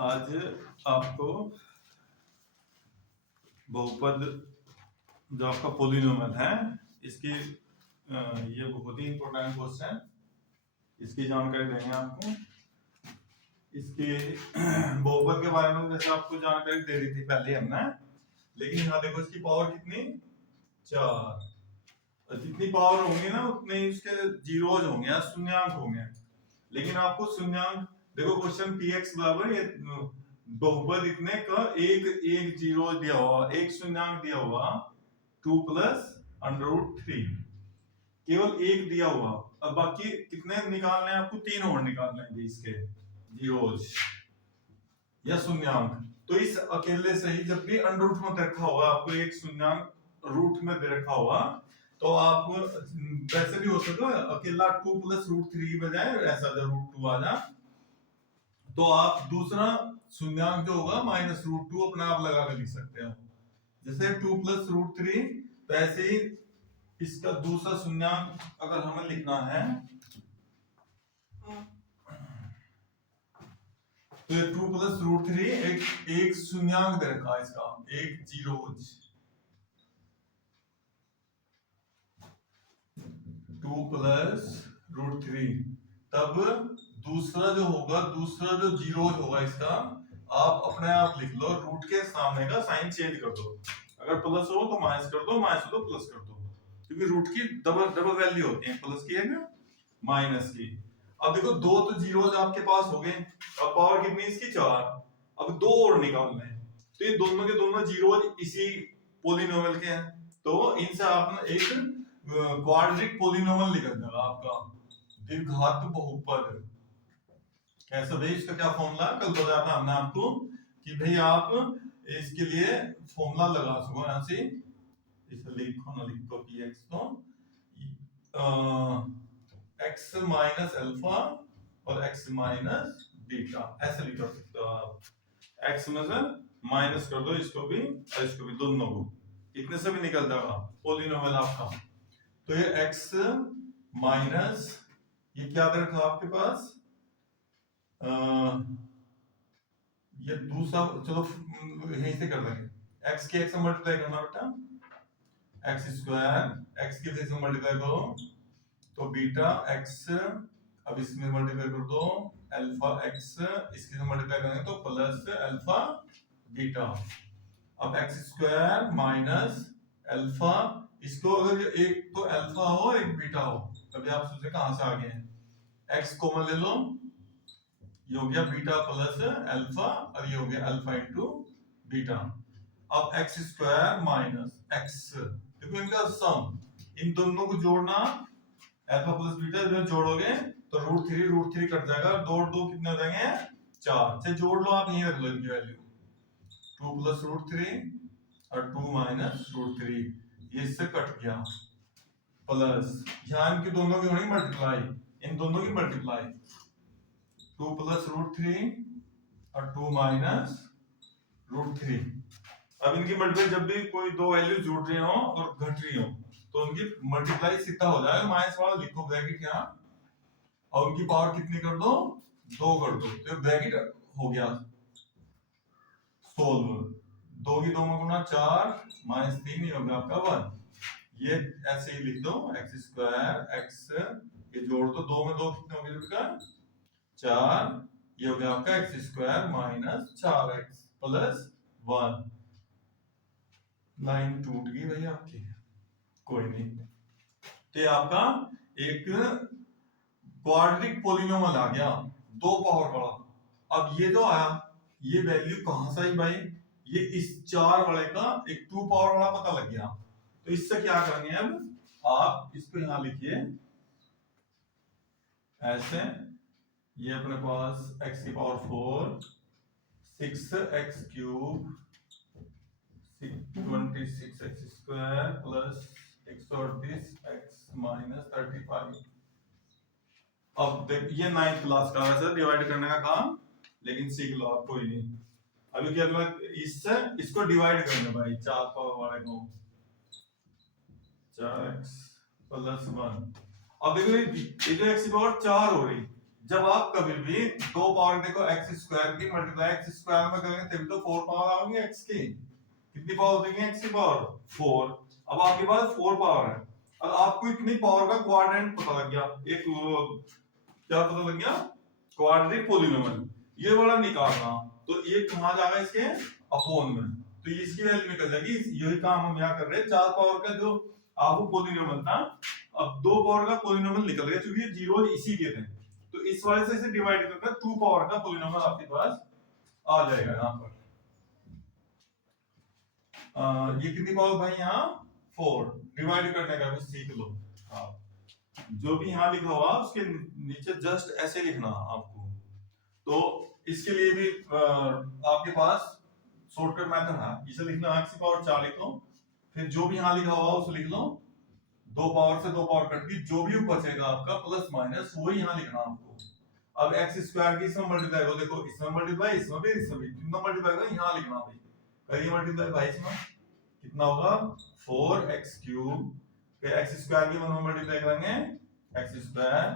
आज आपको बहुपद जो आपका पोलिनोमियल है इसकी ये बहुत ही इंपॉर्टेंट क्वेश्चन, इसकी जानकारी देंगे आपको। इसके बहुपद के बारे में वैसे आपको जानकारी दे दी थी पहले हमने, लेकिन यहाँ देखो इसकी पावर कितनी 4। जितनी पावर होंगी ना उतने इसके जीरोज होंगे, शून्यांक होंगे। लेकिन आपको शून्यांक देखो, क्वेश्चन px बराबर ये बहुपद इतने का एक जीरो दिया हुआ, एक शून्यांक दिया हुआ 2 प्लस √3, केवल एक दिया हुआ। अब बाकी कितने निकालने हैं आपको? 3 और निकालने हैं इसके जीरोज या शून्यांक। तो इस अकेले से ही जब भी अंडर रूट में दे रखा होगा, आपको एक शून्यांक रूट में दे रखा होगा, तो आप वैसे भी हो सकता है अकेला 2 प्लस √3 की बजाय ऐसा जब √2 आ जाए तो आप दूसरा शून्यांक जो होगा -√2 अपने आप लगा कर लिख सकते हो। जैसे 2 प्लस √3, तो ऐसे ही इसका दूसरा शून्यांक अगर हमें लिखना है तो ये 2 प्लस √3 एक शून्यांक दे रखा है, इसका एक जीरोज 2 प्लस √3। तब दूसरा जो होगा, दूसरा जो जीरोज होगा इसका आप अपने आप लिख लो, रूट के सामने का साइन चेंज कर दो। अगर प्लस हो तो माइनस कर दो, माइनस हो तो प्लस कर दो, क्योंकि रूट की डबल वैल्यू होती है, प्लस की है ना माइनस की। अब देखो दो तो जीरोज आपके पास हो गए, अब पावर कितनी इसकी 4। अब दो और निकालने हैं, तो ये दोनों के दोनों जीरोज इसी पोलिनोमियल के हैं, तो इनसे आप एक क्वाड्रिक पोलिनोमियल निकल जाएगा आपका, द्विघात बहुपद। कैसे भाई, इसका क्या फॉर्मूला? कल बताया था हमने आपको कि भाई आप इसके लिए फॉर्मूला लगा सको। यहां से इसे लिखो ना, लिख दो कि x को x माइनस अल्फा और x माइनस बीटा, ऐसे भी कर सकते हो आप। x में से माइनस कर दो इसको भी और इसको भी, दोनों को, इतने से भी निकल जाएगा पोलिनोमियल आपका। तो ये x माइनस ये क्या दे रखा आपके पास, ये दूसरा, चलो यहीं से कर देंगे। x के x से मल्टीप्लाई करना बेटा, x स्क्वायर, x की वजह से मल्टीप्लाई करो तो बीटा x, अब इसमें मल्टीप्लाई कर दो अल्फा x, इसके से मल्टीप्लाई करेंगे तो प्लस अल्फा बीटा। अब x स्क्वायर माइनस अल्फा, इसको अगर एक तो अल्फा हो और एक बीटा हो, तभी आप सोचे कहां से आ गए हैं। x कॉमन ले लो, ये हो गया बीटा प्लस अल्फा और ये हो गया अल्फा इंटू बीटा। अब x स्क्वायर माइनस x, देखो इनका सम, इन दोनों को जोड़ना, अल्फा प्लस बीटा जब जोड़ोगे तो √3 कट जाएगा, दो और दो कितने हो जाएंगे 4 से जोड़ लो, आप यहीं रख लो इनकी वैल्यू, 2 प्लस √3 और 2 माइनस √3, ये इससे कट गया, प्लस यहाँ इनकी दोनों की होनी मल्टीप्लाई, इन दोनों की मल्टीप्लाई, 2 प्लस √3 और 2 माइनस √3। अब इनकी मल्टीप्लाई जब भी कोई दो वैल्यू जुड़ रही हो और घट रही हो तो उनकी मल्टीप्लाई सीधा हो जाएगा, माइनस वाला लिखो ब्रैकेट यहाँ, और उनकी पावर कितनी कर दो 2 कर दो, तो ब्रैकेट हो गया सोल्व। 2 की 2 में गुना 4 -3, ये हो गया आपका 1। ये ऐसे ही लिख दो x स्क्वायर x, ये जोड़ दो, 2 में 2 कितने हो गए आपका 4, ये हो गया आपका x square minus 4x plus 1। Line टूट गई भाई आपकी, कोई नहीं। तो आपका एक क्वाड्रिक पोलिनोमियल आ गया, 2 पावर वाला। अब ये जो आया, ये वैल्यू कहां से आई भाई, ये इस 4 वाले का एक 2 पावर वाला पता लग गया। तो इससे क्या करेंगे, अब आप इसको यहां लिखिए ऐसे, ये अपने पास x की power 4, 6x cube 26x square plus 138x minus 35। अब देख, ये 9th क्लास का वैसे डिवाइड करने का काम, लेकिन सीख लो आप, कोई नहीं। अभी क्या करना, इससे इसको डिवाइड करना भाई, 4 पावर वाले को, 4x प्लस 1। अब देखो ये जो x की पावर 4 हो रही, जब आप कभी भी दो पावर देखो एक्स स्क्वायर की मल्टीप्लाई एक्स स्क्वायर में करेंगे तभी तो 4 पावर आएंगे एक्स की। कितनी पावर देंगे एक्स की पावर 4। अब आपके पास 4 पावर है और आपको इतनी पावर का क्वाड्रेंट पता लग गया, एक क्या पता लग गया, क्वाड्रेटिक पॉलिनोमियल। ये वाला निकालना तो ये कहां जाएगा इसके अपोन में, तो इसकी वैल्यू निकल जाएगी। यही काम हम यहाँ कर रहे हैं। 4 पावर का जो आपको पॉलिनोमियल था, अब 2 पावर का पॉलिनोमियल निकल गया क्योंकि ये जीरो इसी के थे, तो इस वाले से इसे डिवाइड करके 2 पावर का पॉलिनोमियल आपके पास आ जाएगा यहाँ पर। ये कितनी पावर भाई यहाँ 4, डिवाइड करने का भी सीख लो। हाँ, जो भी यहाँ लिखा हुआ उसके नीचे जस्ट ऐसे लिखना आपको। तो इसके लिए भी आपके पास शॉर्टकट मेथड है, इसे लिखना x की पावर 4 लिख लो, फिर जो भी यहाँ लिखा हुआ उसे लिख लो, 2 पावर से 2 पावर कट गई, जो भी बचेगा आपका प्लस माइनस वही यहाँ लिखना आपको। अब एक्स स्क्वायर की इसमें मल्टीप्लाई करो, देखो इसमें मल्टीप्लाई, इसमें भी, इसमें भी, तीनों मल्टीप्लाई करो, यहाँ लिखना भाई। करिए मल्टीप्लाई भाई, इसमें कितना होगा 4x क्यूब, फिर एक्स स्क्वायर की में मल्टीप्लाई करेंगे एक्स स्क्वायर।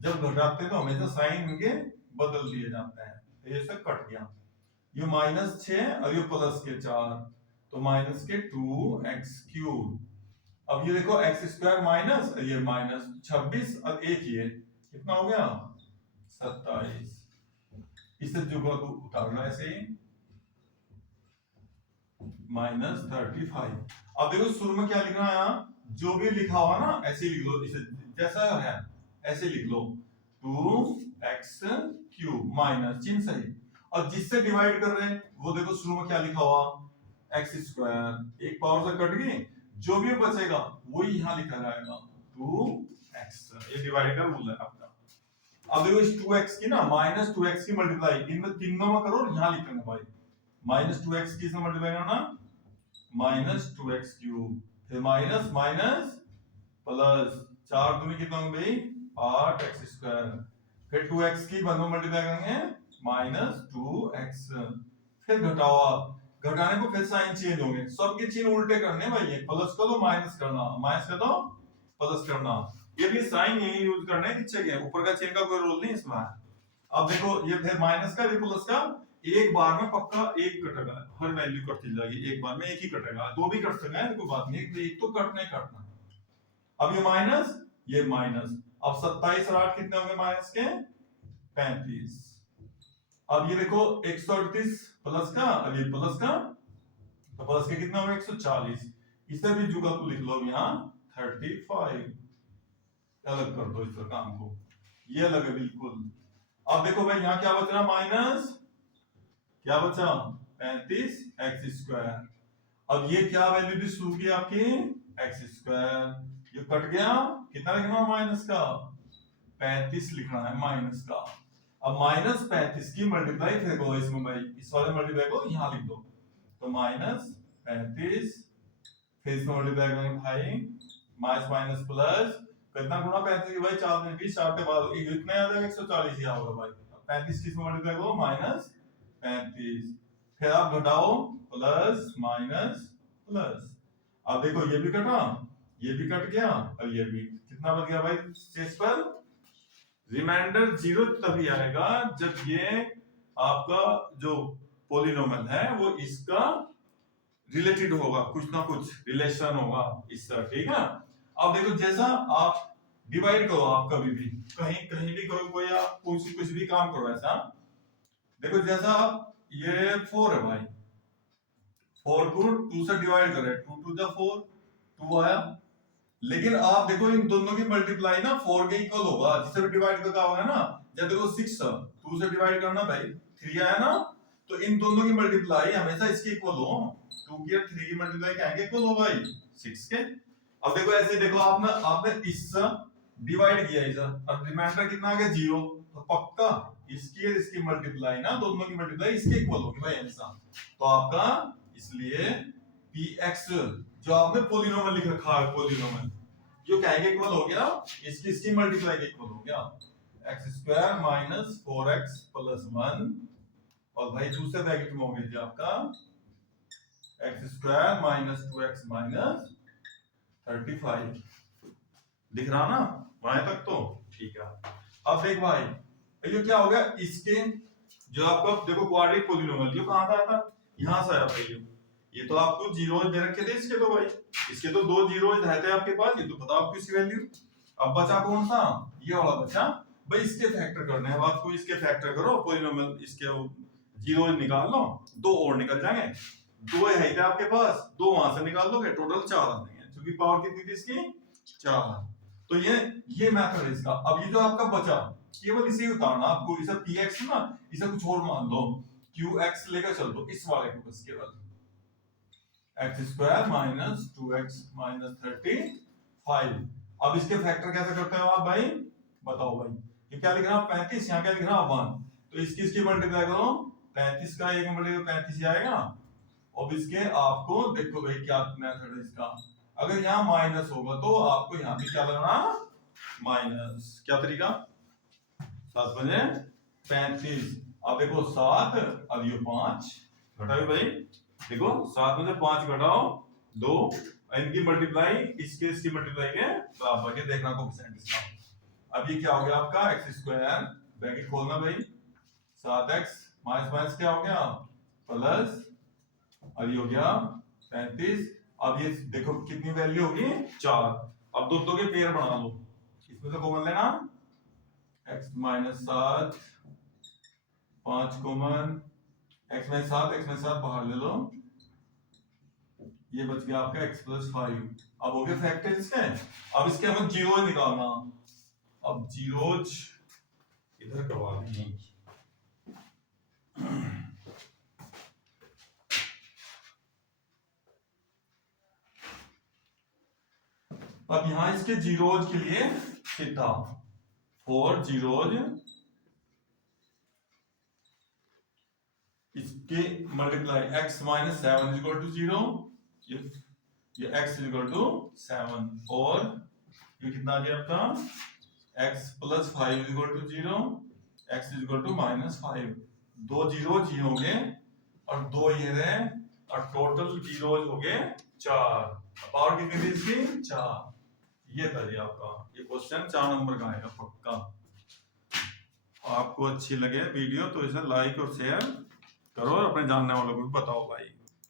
जब घटाते हैं तो हमेशा साइन इनके बदल दिए जाते हैं, तो ये सब कट गया, ये -6 और ये प्लस के 4, तो माइनस के 2x क्यूब। अब ये देखो एक्स स्क्वायर माइनस, ये माइनस 26 और एक ये कितना हो गया 27। इससे जो को उतारना ऐसे ही -35। अब देखो शुरू में क्या लिखना है, यहाँ जो भी लिखा हुआ ना ऐसे लिख लो, इसे जैसा है ऐसे लिख लो, 2x क्यूब माइनस चिन्ह सही। और जिससे डिवाइड कर रहे हैं वो देखो शुरू में क्या लिखा हुआ एक्स स्क्वायर, एक पावर से कट गई, जो भी बचेगा वही यहाँ लिखा जाएगा 2x, ये डिवाइड कर बोल रहा है आपका। अब देखो इस 2x की ना -2x की मल्टीप्लाई इन तीनों में करो, यहाँ लिखेंगे भाई -2x की से मल्टीप्लाई करना -2x क्यूब, फिर माइनस माइनस प्लस 4 दूनी कितना होंगे भाई 8x स्क्वायर, फिर 2x की वन में मल्टीप्लाई करेंगे -2x, फिर घटाओ, घटाने को फिर साइन चेंज होंगे, सबके चिन्ह उल्टे करने भाई, ये प्लस कर दो माइनस करना, माइनस कर दो प्लस करना, ये भी साइन यही यूज करने पीछे के, ऊपर का चिन्ह का कोई रोल नहीं इसमें। अब देखो ये फिर माइनस का, ये प्लस का, एक बार में पक्का एक कटेगा, हर वैल्यू कटती जाएगी, एक बार में एक ही कटेगा, दो भी कट सकते हैं कोई बात नहीं, एक तो कटने कटना। अब ये माइनस, ये माइनस, अब 27 और 8 कितने होंगे माइनस के 35। अब ये देखो 138 प्लस का, अब ये प्लस का, तो प्लस के कितना होगा 140, इसे भी जुगा तो लिख लो यहाँ 35, अलग कर दो इस काम को, ये अलग है बिल्कुल। अब देखो भाई यहाँ क्या बच रहा माइनस, क्या बचा 35 एक्स स्क्वायर। अब ये क्या वैल्यू थी शुरू की आपकी एक्स स्क्वायर, ये कट गया, कितना लिखना माइनस का 35 लिखना है माइनस का। अब -35 की मल्टीप्लाई फिर करो इसमें भाई, इस वाले मल्टीप्लाई को यहाँ लिख दो, तो -35, फिर इसमें मल्टीप्लाई करेंगे भाई माइनस माइनस प्लस, कितना गुना 35 भाई 4 में 20, 4 के बाद इतना आ जाएगा 140 ही होगा भाई। 35 की इसमें मल्टीप्लाई करो -35, फिर आप घटाओ प्लस माइनस प्लस, अब देखो ये भी कटा, ये भी कट गया और ये भी, कितना बच गया भाई शेष पर रिमाइंडर 0 तभी आएगा जब ये आपका जो पॉलिनोमियल है वो इसका रिलेटेड होगा, कुछ ना कुछ रिलेशन होगा इसका, ठीक है। अब देखो जैसा आप डिवाइड करो, आप कभी भी कहीं कहीं भी करो, कोई आप कुछ भी काम करो ऐसा, देखो जैसा आप ये 4 है भाई, 4 को 2 से डिवाइड करें, 2 टू द 4, 2 आया, लेकिन आप देखो इन दोनों की मल्टीप्लाई ना 4 के इक्वल होगा, जिसे भी डिवाइड करता होगा ना, जब देखो 6 2 से डिवाइड करना भाई 3 आया ना, तो इन दोनों की मल्टीप्लाई हमेशा इसके इक्वल हो, 2 की और 3 की मल्टीप्लाई क्या है इक्वल हो भाई 6 के। अब देखो ऐसे देखो आपने इससे डिवाइड किया इसे, अब रिमाइंडर कितना आ गया 0, तो पक्का इसकी और इसकी मल्टीप्लाई ना, दोनों की मल्टीप्लाई इसके इक्वल होगी भाई हमेशा, तो आपका इसलिए px जो आपने पॉलिनोमियल लिख रखा है, पॉलिनोमियल जो क्या है इक्वल हो गया इसकी मल्टीप्लाई के इक्वल हो गया x square minus 4x plus 1, और भाई दूसरे ब्रैकेट में हो गया आपका x square minus 2x minus 35, दिख रहा ना वहां तक, तो ठीक है। अब देख भाई ये क्या हो गया, इसके जो आपका देखो क्वाड्रेटिक पॉलिनोमियल ये कहां था, यहां से आया भाई। ये तो आपको जीरो दे रखे थे इसके, तो भाई इसके तो 2 जीरो रहते आपके पास, ये तो बताओ आपकी इसकी वैल्यू। अब बचा कौन सा, ये वाला बचा भाई, इसके फैक्टर करने हैं आपको, इसके फैक्टर करो पॉलिनोमियल, इसके जीरो निकाल लो, 2 और निकल जाएंगे, 2 है थे आपके पास, 2 वहां से निकाल दोगे, टोटल 4 आ जाएंगे, क्योंकि पावर कितनी थी इसकी 4। तो ये मेथड है इसका। अब ये जो आपका बचा केवल इसे ही उतारना आपको, इसे px ना, इसे कुछ और मान लो, qx लेकर चल दो इस वाले को बस, केवल x square minus 2x minus 35। अब इसके फैक्टर कैसे करते हो आप भाई, बताओ भाई। ये क्या लिख रहा हूं 35, यहाँ क्या लिख रहा हूं 1, तो इसकी मल्टीप्लाई करो, 35 का 1 मल्टीप्लाई 35 ही आएगा। अब इसके आपको देखो भाई क्या मेथड है इसका, अगर यहाँ माइनस होगा तो आपको यहाँ भी क्या लगाना, माइनस। क्या तरीका, 7 बजे 35, अब देखो 7 अब ये 5 घटाओ भाई, देखो 7 में से 5 घटाओ 2, इनकी मल्टीप्लाई इसकी मल्टीप्लाई के बराबर के, देखना कोएफिशिएंट इसका। अब ये क्या हो गया आपका x स्क्वायर, ब्रैकेट खोलना भाई, 7x माइनस माइनस क्या हो गया प्लस, अब ये हो गया 35। अब ये देखो कितनी वैल्यू होगी 4, अब दो के पेयर बना लो, इसमें से कॉमन लेना, x minus 7 5 common, x minus 7 बाहर ले लो, ये बच गया आपका x प्लस 5। अब हो गया फैक्टर इसके, अब इसके हमें जीरो निकालना, अब जीरोज इधर करवा देंगे। अब यहां इसके जीरोज के लिए सीधा 4 जीरोज, इसके multiply x minus 7 is equal to 0, ये x इज इक्वल टू 7, और ये कितना आ गया आपका x plus 5 is equal to 0, x is equal to minus 5। 2 zero जी हो गए और 2 ये रहे, और टोटल जीरोज हो गए 4। पावर कितनी थी इसकी 4। ये था जी आपका ये क्वेश्चन 4 नंबर का आएगा पक्का। आपको अच्छी लगे वीडियो तो इसे लाइक और शेयर करो और अपने जानने वालों को भी बताओ भाई।